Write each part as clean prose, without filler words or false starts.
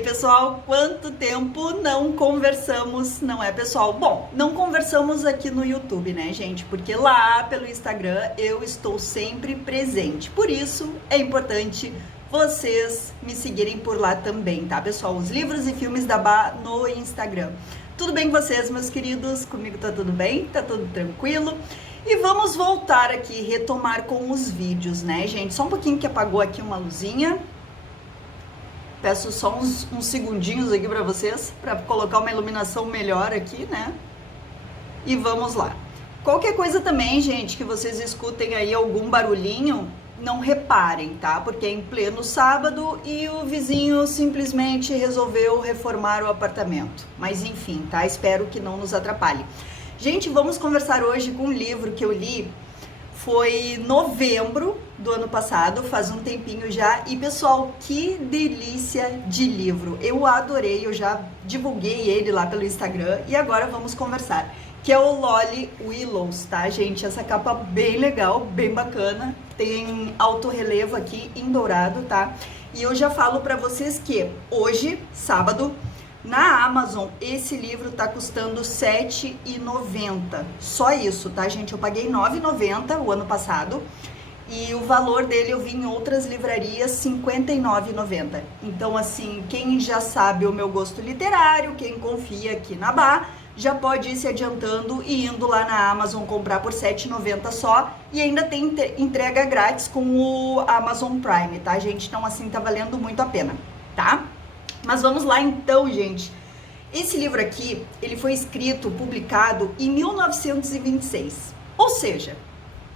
pessoal, quanto tempo não conversamos, não é, pessoal? Bom, não conversamos aqui no YouTube, né, gente? Porque lá pelo Instagram eu estou sempre presente. Por isso é importante vocês me seguirem por lá também, tá, pessoal? Os livros e filmes da Bá no Instagram. Tudo bem com vocês, meus queridos? Comigo tá tudo bem? Tá tudo tranquilo? E vamos voltar aqui, retomar com os vídeos, né, gente? Só um pouquinho que apagou aqui uma luzinha. Peço só uns segundinhos aqui para vocês, para colocar uma iluminação melhor aqui, né? E vamos lá. Qualquer coisa também, gente, que vocês escutem aí algum barulhinho, não reparem, tá? Porque é em pleno sábado e o vizinho simplesmente resolveu reformar o apartamento. Mas enfim, tá? Espero que não nos atrapalhe. Gente, vamos conversar hoje com um livro que eu li. Foi novembro do ano passado, faz um tempinho já. E pessoal, que delícia de livro. Eu adorei, eu já divulguei ele lá pelo Instagram e agora vamos conversar. Que é o Loli Willows, tá, gente? Essa capa bem legal, bem bacana. Tem alto relevo aqui em dourado, tá? E eu já falo pra vocês que hoje, sábado, na Amazon, esse livro tá custando R$ 7,90. Só isso, tá, gente? Eu paguei R$ 9,90 o ano passado. E o valor dele eu vi em outras livrarias, R$ 59,90. Então, assim, quem já sabe o meu gosto literário, quem confia aqui na Bá, já pode ir se adiantando e indo lá na Amazon comprar por R$ 7,90 só. E ainda tem entrega grátis com o Amazon Prime, tá, gente? Então, assim, tá valendo muito a pena, tá? Mas vamos lá então, gente. Esse livro aqui, ele foi escrito, publicado em 1926. Ou seja,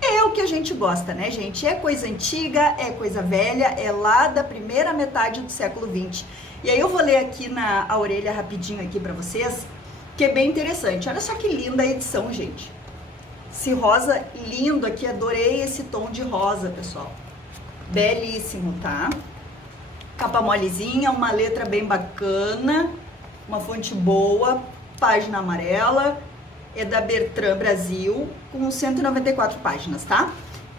é o que a gente gosta, né, gente? É coisa antiga, é coisa velha, é lá da primeira metade do século XX. E aí eu vou ler aqui a orelha rapidinho aqui pra vocês, que é bem interessante. Olha só que linda a edição, gente. Esse rosa lindo aqui, adorei esse tom de rosa, pessoal. Belíssimo, tá? Capa molezinha, uma letra bem bacana, uma fonte boa, página amarela, é da Bertrand Brasil, com 194 páginas, tá?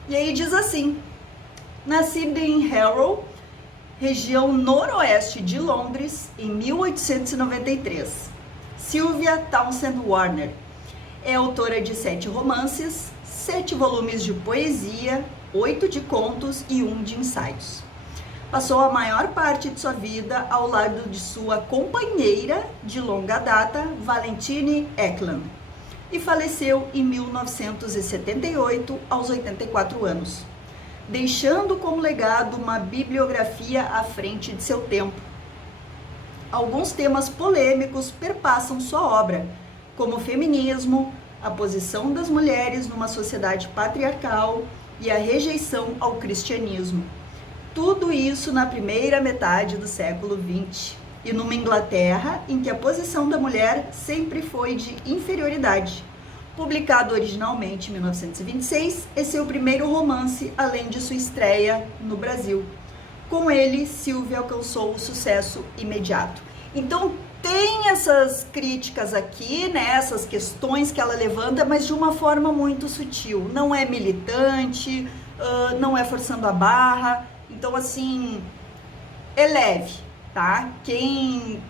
E aí diz assim: nascida em Harrow, região noroeste de Londres, em 1893, Sylvia Townsend Warner é autora de 7 romances, 7 volumes de poesia, 8 de contos e 1 de ensaios. Passou a maior parte de sua vida ao lado de sua companheira de longa data, Valentine Eklund, e faleceu em 1978, aos 84 anos, deixando como legado uma bibliografia à frente de seu tempo. Alguns temas polêmicos perpassam sua obra, como o feminismo, a posição das mulheres numa sociedade patriarcal e a rejeição ao cristianismo. Tudo isso na primeira metade do século XX, e numa Inglaterra em que a posição da mulher sempre foi de inferioridade. Publicado originalmente em 1926, esse é o primeiro romance, além de sua estreia no Brasil. Com ele, Sylvia alcançou o sucesso imediato. Então, tem essas críticas aqui, né, essas questões que ela levanta, mas de uma forma muito sutil. Não é militante, não é forçando a barra. Então, assim, é leve, tá? Quem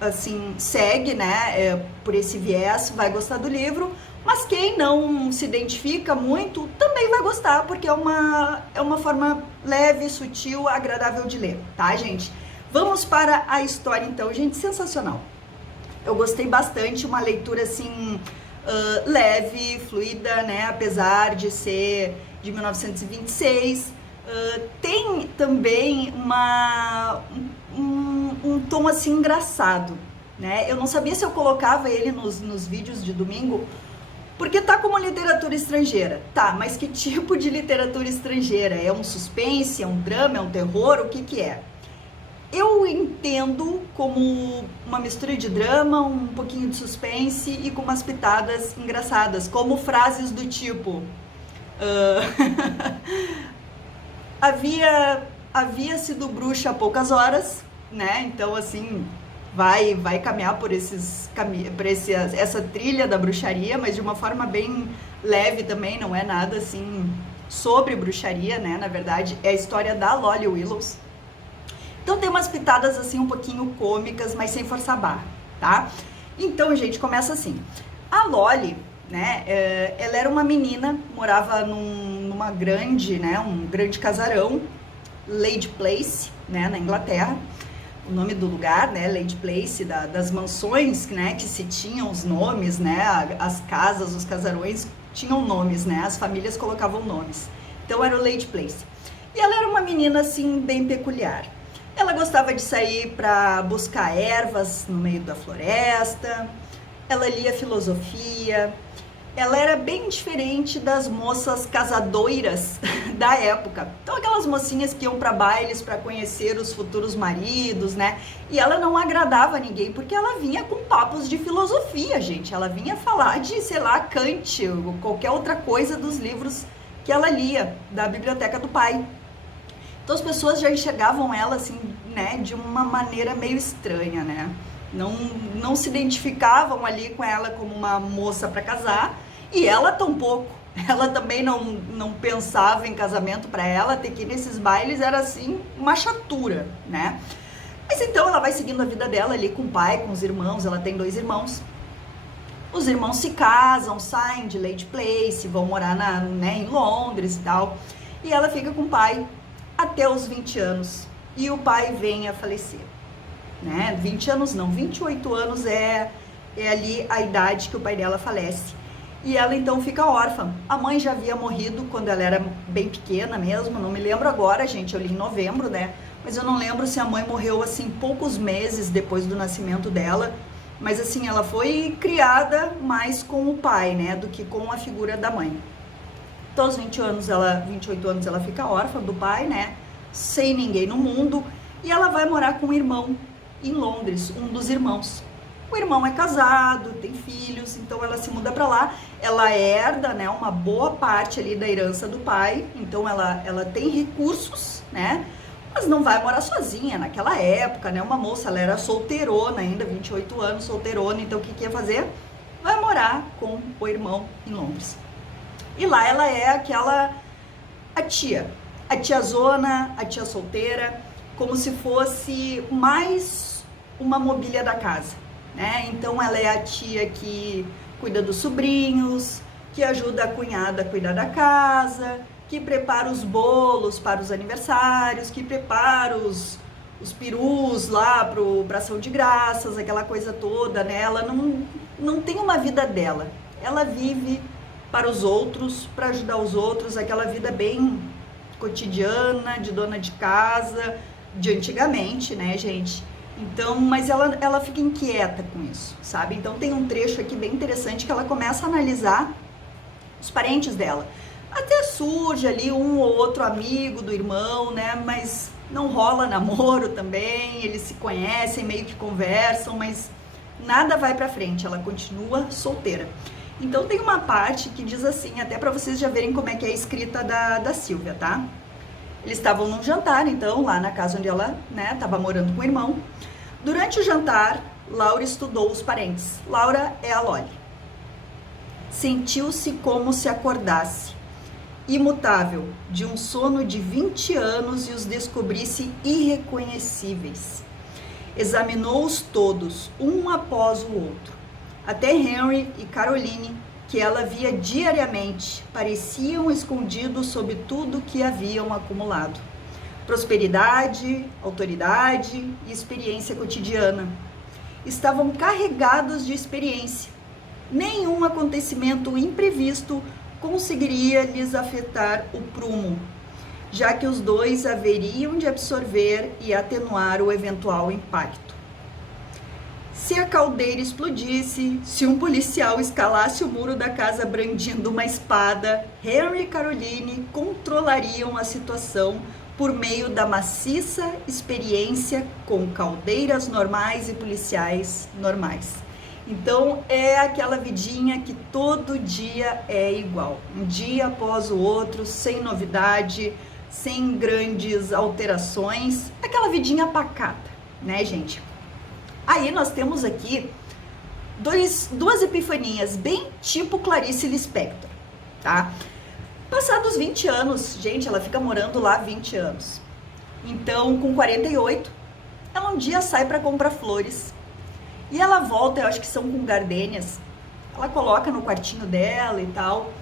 assim, segue, né, por esse viés, vai gostar do livro, mas quem não se identifica muito, também vai gostar, porque é uma forma leve, sutil, agradável de ler, tá, gente? Vamos para a história, então, gente, sensacional. Eu gostei bastante, uma leitura, assim, leve, fluida, né, apesar de ser de 1926, tem também um tom assim engraçado, né? Eu não sabia se eu colocava ele nos vídeos de domingo, porque tá como literatura estrangeira. Tá, mas que tipo de literatura estrangeira? É um suspense, é um drama, é um terror? O que que é? Eu entendo como uma mistura de drama, um pouquinho de suspense e com umas pitadas engraçadas, como frases do tipo... Havia sido bruxa há poucas horas, né? Então, assim, vai caminhar por essa trilha da bruxaria, mas de uma forma bem leve também, não é nada, assim, sobre bruxaria, né? Na verdade, é a história da Loli Willows. Então tem umas pitadas assim um pouquinho cômicas, mas sem forçar a barra, tá? Então, gente, começa assim. A Lolly, né, ela era uma menina, morava numa grande, né, um grande casarão, Lady Place, né, na Inglaterra. O nome do lugar, né, Lady Place, das mansões, né, que se tinham os nomes, né, as casas, os casarões tinham nomes, né, as famílias colocavam nomes. Então era o Lady Place. E ela era uma menina, assim, bem peculiar. Ela gostava de sair para buscar ervas no meio da floresta, ela lia filosofia, ela era bem diferente das moças casadoiras da época. Então aquelas mocinhas que iam para bailes para conhecer os futuros maridos, né? E ela não agradava a ninguém porque ela vinha com papos de filosofia, gente. Ela vinha falar de, sei lá, Kant ou qualquer outra coisa dos livros que ela lia da biblioteca do pai. Então as pessoas já enxergavam ela assim, né, de uma maneira meio estranha, né? Não se identificavam ali com ela como uma moça para casar, e ela tampouco. Ela também não pensava em casamento. Para ela ter que ir nesses bailes era assim uma chatura, né? Mas então ela vai seguindo a vida dela ali com o pai, com os irmãos. Ela tem 2 irmãos. Os irmãos se casam, saem de Lady Place, vão morar né, em Londres e tal. E ela fica com o pai até os 20 anos. E o pai vem a falecer. Né? 20 anos não, 28 anos é ali a idade que o pai dela falece. E ela então fica órfã. A mãe já havia morrido quando ela era bem pequena mesmo, não me lembro agora, gente, eu li em novembro, né? Mas eu não lembro se a mãe morreu assim poucos meses depois do nascimento dela. Mas assim, ela foi criada mais com o pai, né, do que com a figura da mãe. Então aos 28 anos ela fica órfã do pai, né? Sem ninguém no mundo. E ela vai morar com um irmão em Londres, um dos irmãos. O irmão é casado, tem filhos, então ela se muda para lá. Ela herda, né, uma boa parte ali da herança do pai, então ela tem recursos, né, mas não vai morar sozinha naquela época, né, uma moça, ela era solteirona ainda, 28 anos, solteirona, então o que ia fazer? Vai morar com o irmão em Londres. E lá ela é a tiazona, a tia solteira, como se fosse mais uma mobília da casa, né? Então ela é a tia que cuida dos sobrinhos, que ajuda a cunhada a cuidar da casa, que prepara os bolos para os aniversários, que prepara os perus lá para ação de graças, aquela coisa toda, né? Ela não tem uma vida dela, ela vive para os outros, para ajudar os outros, aquela vida bem cotidiana, de dona de casa, de antigamente, né, gente? Então, mas ela fica inquieta com isso, sabe? Então tem um trecho aqui bem interessante que ela começa a analisar os parentes dela. Até surge ali um ou outro amigo do irmão, né? Mas não rola namoro também, eles se conhecem, meio que conversam, mas nada vai pra frente, ela continua solteira. Então tem uma parte que diz assim, até pra vocês já verem como é que é a escrita da Silvia, tá? Eles estavam num jantar, então, lá na casa onde ela, né, estava morando com o irmão. Durante o jantar, Laura estudou os parentes. Laura é a Lolly. Sentiu-se como se acordasse, imutável, de um sono de 20 anos e os descobrisse irreconhecíveis. Examinou-os todos, um após o outro. Até Henry e Caroline, que ela via diariamente, pareciam escondidos sob tudo que haviam acumulado. Prosperidade, autoridade e experiência cotidiana. Estavam carregados de experiência. Nenhum acontecimento imprevisto conseguiria lhes afetar o prumo, já que os dois haveriam de absorver e atenuar o eventual impacto. Se a caldeira explodisse, se um policial escalasse o muro da casa brandindo uma espada, Henry e Caroline controlariam a situação por meio da maciça experiência com caldeiras normais e policiais normais. Então é aquela vidinha que todo dia é igual, um dia após o outro, sem novidade, sem grandes alterações, aquela vidinha pacata, né, gente? Aí nós temos aqui duas epifanias, bem tipo Clarice Lispector, tá? Passados 20 anos, gente, ela fica morando lá 20 anos. Então, com 48, ela um dia sai para comprar flores. E ela volta, eu acho que são com gardênias. Ela coloca no quartinho dela e tal.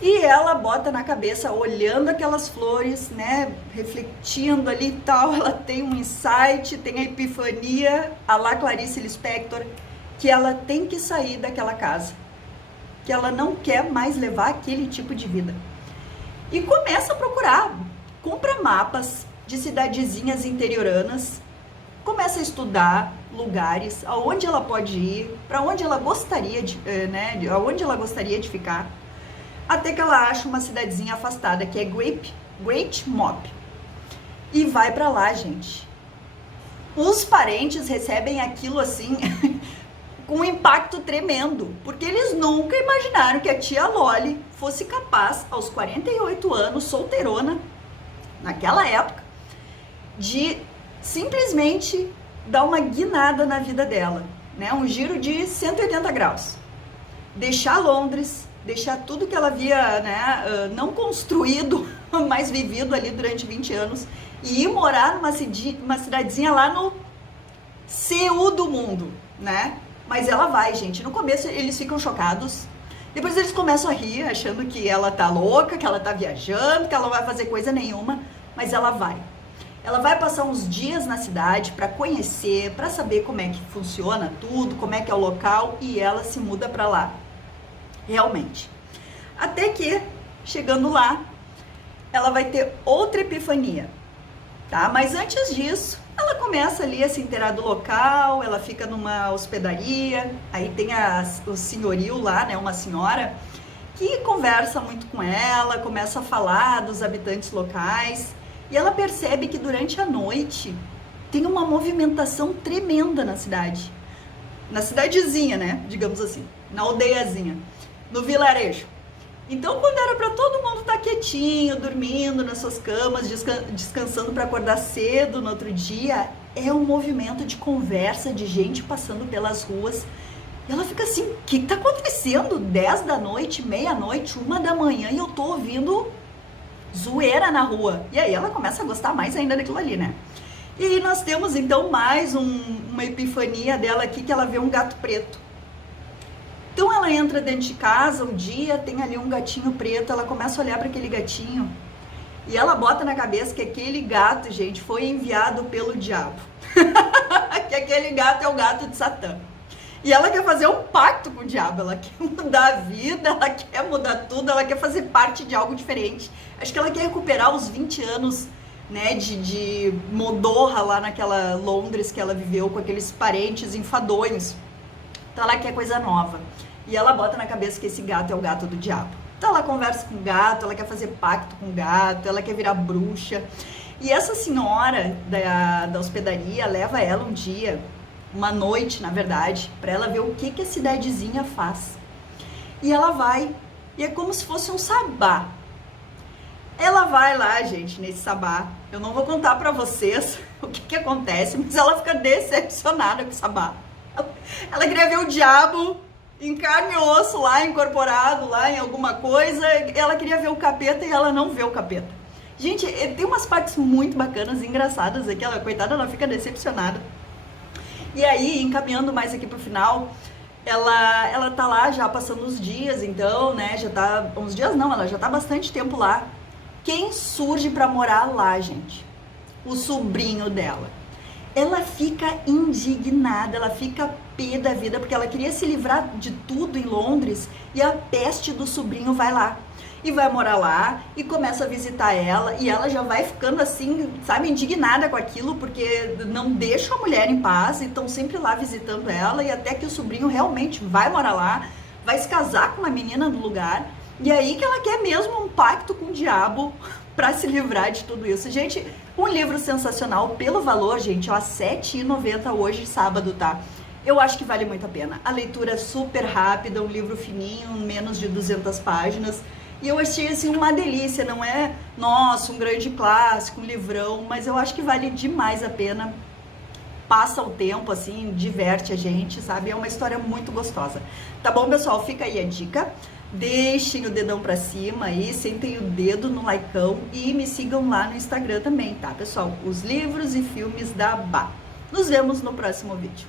E ela bota na cabeça, olhando aquelas flores, né, refletindo ali e tal, ela tem um insight, tem a epifania, a lá Clarice Lispector, que ela tem que sair daquela casa, que ela não quer mais levar aquele tipo de vida. E começa a procurar, compra mapas de cidadezinhas interioranas, começa a estudar lugares, aonde ela pode ir, para onde ela gostaria de, né, aonde ela gostaria de ficar, até que ela acha uma cidadezinha afastada, que é Great Mop. E vai pra lá, gente. Os parentes recebem aquilo assim, com um impacto tremendo, porque eles nunca imaginaram que a tia Loli fosse capaz, aos 48 anos, solteirona, naquela época, de simplesmente dar uma guinada na vida dela, né? Um giro de 180 graus. Deixar Londres, deixar tudo que ela havia, né, não construído, mas vivido ali durante 20 anos, e ir morar numa cidadezinha lá no CU do mundo, né? Mas ela vai, gente. No começo eles ficam chocados, depois eles começam a rir, achando que ela tá louca, que ela tá viajando, que ela não vai fazer coisa nenhuma, mas ela vai. Ela vai passar uns dias na cidade para conhecer, para saber como é que funciona tudo, como é que é o local, e ela se muda para lá. Realmente. Até que, chegando lá, ela vai ter outra epifania, tá? Mas antes disso, ela começa ali a se inteirar do local, ela fica numa hospedaria, aí tem o senhorio lá, né, uma senhora, que conversa muito com ela, começa a falar dos habitantes locais, e ela percebe que durante a noite tem uma movimentação tremenda na cidade. Na cidadezinha, né, digamos assim, na aldeiazinha, no vilarejo. Então, quando era para todo mundo estar quietinho, dormindo nas suas camas, descansando para acordar cedo no outro dia, é um movimento de conversa, de gente passando pelas ruas. E ela fica assim, o que está acontecendo? 10 da noite, meia-noite, 1 da manhã, e eu tô ouvindo zoeira na rua. E aí ela começa a gostar mais ainda daquilo ali, né? E aí nós temos então mais uma epifania dela aqui, que ela vê um gato preto. Então ela entra dentro de casa um dia, tem ali um gatinho preto, ela começa a olhar para aquele gatinho e ela bota na cabeça que aquele gato, gente, foi enviado pelo diabo. Que aquele gato é o gato de Satã. E ela quer fazer um pacto com o diabo, ela quer mudar a vida, ela quer mudar tudo, ela quer fazer parte de algo diferente. Acho que ela quer recuperar os 20 anos, né, de modorra lá naquela Londres que ela viveu com aqueles parentes enfadonhos. Então ela quer coisa nova. E ela bota na cabeça que esse gato é o gato do diabo. Então ela conversa com o gato, ela quer fazer pacto com o gato, ela quer virar bruxa. E essa senhora da hospedaria leva ela um dia, uma noite na verdade, para ela ver o que a cidadezinha faz. E ela vai, e é como se fosse um sabá. Ela vai lá, gente, nesse sabá. Eu não vou contar para vocês o que acontece, mas ela fica decepcionada com o sabá. Ela queria ver o diabo em carne e osso lá, incorporado lá em alguma coisa. Ela queria ver o capeta e ela não vê o capeta. Gente, tem umas partes muito bacanas e engraçadas aqui. Ela, coitada, ela fica decepcionada. E aí, encaminhando mais aqui pro final, ela tá lá já passando uns dias, então, né, já tá... Uns dias não, ela já tá bastante tempo lá. Quem surge pra morar lá, gente? O sobrinho dela. Ela fica indignada, ela fica pé da vida, porque ela queria se livrar de tudo em Londres, e a peste do sobrinho vai lá. E vai morar lá, e começa a visitar ela, e ela já vai ficando assim, sabe, indignada com aquilo, porque não deixa a mulher em paz, e estão sempre lá visitando ela, e até que o sobrinho realmente vai morar lá, vai se casar com uma menina do lugar, e aí que ela quer mesmo um pacto com o diabo, para se livrar de tudo isso. Gente, um livro sensacional, pelo valor, gente, ó, R$ 7,90 hoje, sábado, tá? Eu acho que vale muito a pena. A leitura é super rápida, um livro fininho, menos de 200 páginas. E eu achei, assim, uma delícia. Não é, nossa, um grande clássico, um livrão, mas eu acho que vale demais a pena. Passa o tempo, assim, diverte a gente, sabe? É uma história muito gostosa. Tá bom, pessoal? Fica aí a dica. deixem o dedão pra cima aí, sentem o dedo no likeão e me sigam lá no Instagram também, tá, pessoal? Os livros e filmes da Bá. Nos vemos no próximo vídeo.